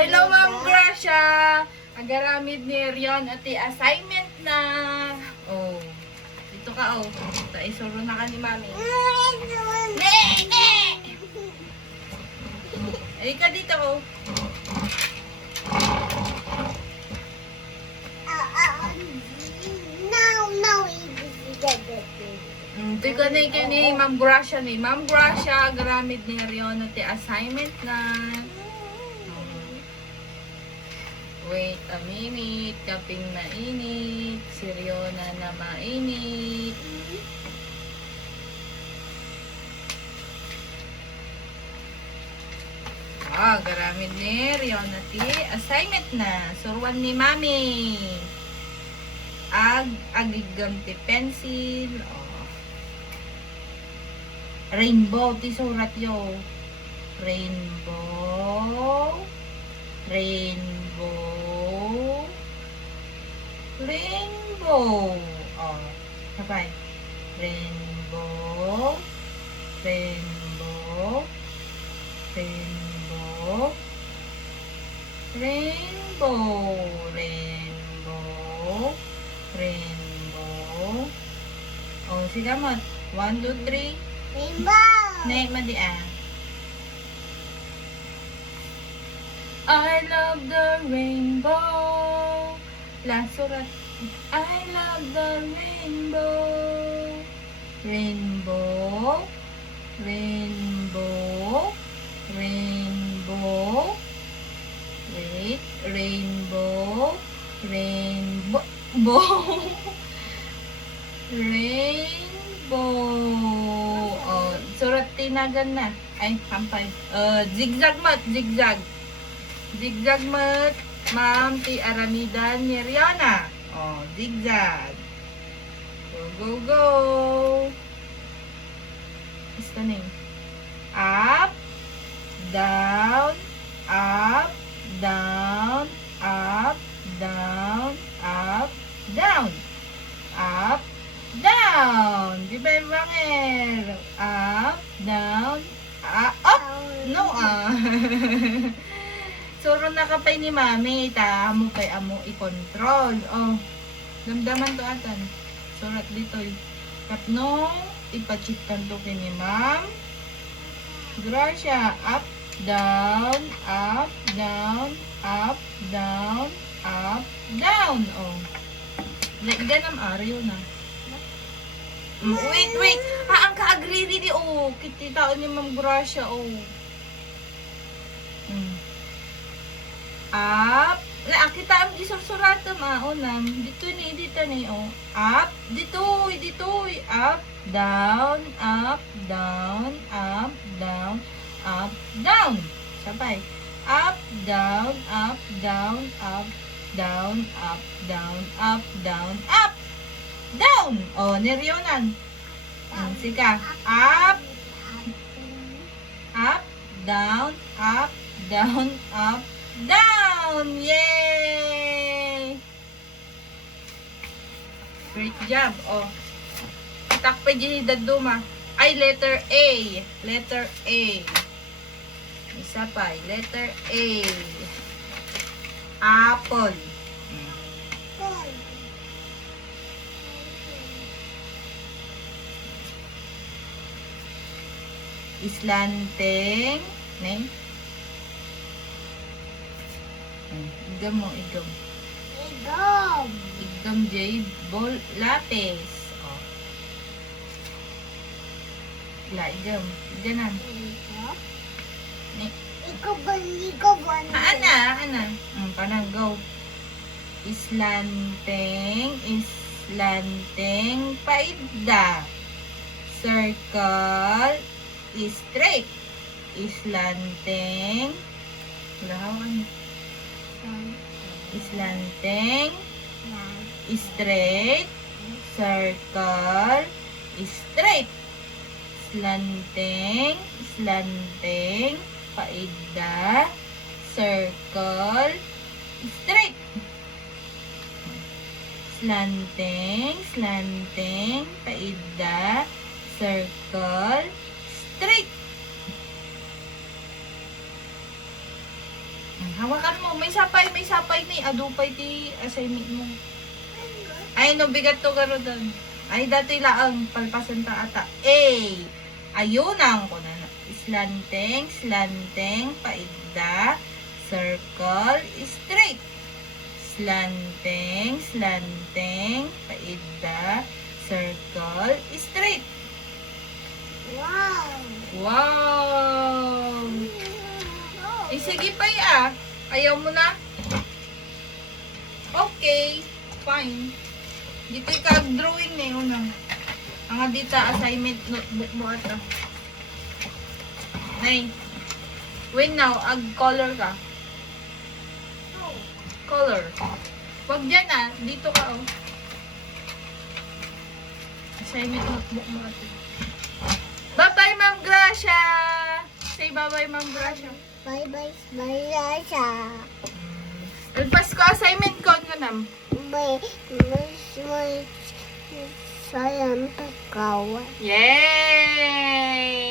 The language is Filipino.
Hello, Ma'am Gracia. Agaramid ni Rion at assignment na. Oh. Dito ka, oh. Isuro na ka ni Mami. Ay ka dito, oh. Ito ka na ikaw ni Ma'am Gracia ni. Ma'am Gracia, agaramid ni Rion at assignment na. Wait a minute, kaping mainit, si Riona na mainit. Garamid ni Riona ti assignment na. Suruan ni Mami. Agigam ti pencil. Rainbow ti surat yo. Rainbow. Rainbow. Sabay. Rainbow. Sige mo. 1, 2, 3. Rainbow. Naik madi I love the rainbow. Last surat. I love the rainbow. Rainbow. Wait. Rainbow. Surat tinagan na. Ay, sampay. Zigzag mat. Zigzag mat. Ma'am, ti aramidan ni Riona. Zigzag. Go. Basta na yun. Up, down, up, down, up, down, up, down. Up, down. Di ba yung bangil? Up, down, up. No, Suro na kapay ni Mami. Amo kay amo i-control. Damdaman to atan. Surat dito. Kapno, ipachikan to kay ni Ma'am Gracia. Up, down, up, down, up, down, up, down. Like ganam ariyo na. Wait. Ang ka-agree rin kiti taon ni Ma'am Gracia, Up. Kita ang gisursurata maunam. Dito ni, Up. Dito. Up, down, up, down, up, down, up, down. Sabay. Up, down, up, down, up, down, up, down, up, down, up, down. Niryonan. Sika. Up, down, up, down, up, down. Yay! Great job. Takpe dyan daduma. Ay, letter A. Isa pa. Letter A. Apple. Islanteng. Igam. Igam J. Ball. Lapis. Igam. Ganan. Ikaw ba? Ana. Panang go. Islanteng. Paida. Circle. Straight. Islanteng. Lawan. Islanteng. Straight. Circle. Straight. Islanteng. Paida. Circle. Straight. Slanting, paida, circle, straight. Hawakan mo. May sapay ni. Adupay ti assignment mo. Ay, no, bigat to garo doon. Ay, dati laang palpasan ta ata. A. Ayunang ko na. Slanteng, slanteng, paidda, circle, straight. Slanteng, slanteng, paidda, circle, straight. Wow! Wow! Eh, sige pa Ayaw mo na? Okay, fine. Dito drawing na yun Ang dito assignment notebook mo ata. Nay. Wait now, color ka. Color. Wag dyan dito ka Assignment notebook mo ata. Bye-bye, Ma'am Gracia! Say bye-bye, Ma'am Gracia. Bye-bye, Marisha. Pasko assignment ko nam. Sayang pagkawa. Yay!